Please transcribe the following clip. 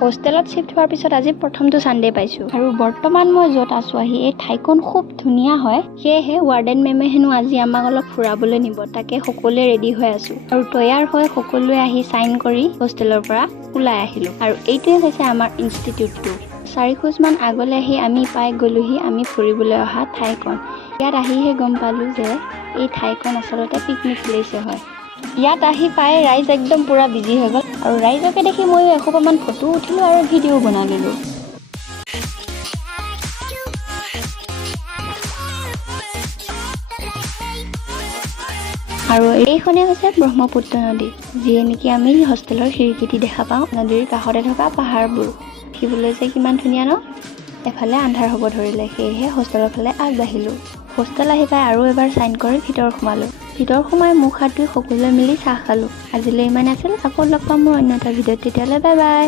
হোষ্টেলত শিফ্ট হোৱাৰ পিছত আজি প্ৰথমটো ছানডে পাইছোঁ আৰু বৰ্তমান মই য'ত আছোঁ আহি এই ঠাইখন খুব ধুনীয়া হয়। সেয়েহে ৱাৰ্ডেন মেমে হেনো আজি আমাক অলপ ফুৰাবলৈ নিব, তাকে সকলোৱে ৰেডি হৈ আছোঁ আৰু তৈয়াৰ হৈ সকলোৱে আহি চাইন কৰি হোষ্টেলৰ পৰা ওলাই আহিলোঁ। আৰু এইটোৱে হৈছে আমাৰ ইনষ্টিটিউটটো। 4 খোজমান আগলৈ আহি আমি পাই গ'লোহি আমি ফুৰিবলৈ অহা ঠাইখন। ইয়াত আহিহে গম পালোঁ যে এই ঠাইখন আচলতে পিকনিক প্লেচে হয়। ইয়াত আহি পাই ৰাইজ একদম পুৰা বিজি হৈ গ'ল আৰু ৰাইজকে দেখি ময়ো এসোপামান ফটো উঠিলোঁ আৰু ভিডিঅ' বনাই ল'লোঁ। আৰু এইখনে হৈছে ব্ৰহ্মপুত্ৰ নদী, যিয়ে নেকি আমি হোষ্টেলৰ খিৰিকীদি দেখা পাওঁ। নদীৰ কাষতে থকা পাহাৰবোৰ দেখিবলৈ যে কিমান ধুনীয়া ন? এফালে আন্ধাৰ হ'ব ধৰিলে, সেয়েহে হোষ্টেলৰ ফালে আগবাঢ়িলোঁ। হোষ্টেল আহি পাই আৰু এবাৰ চাইন কৰি ভিতৰ সোমালোঁ। ভিতৰ সোমাই মুখ হাত ধুই সকলোৱে মিলি চাহ খালোঁ। আজিলৈ ইমান আছিল, আকৌ লগ পাম মোৰ অন্য এটা ভিডিঅ'ত, তেতিয়ালৈ বাই বাই।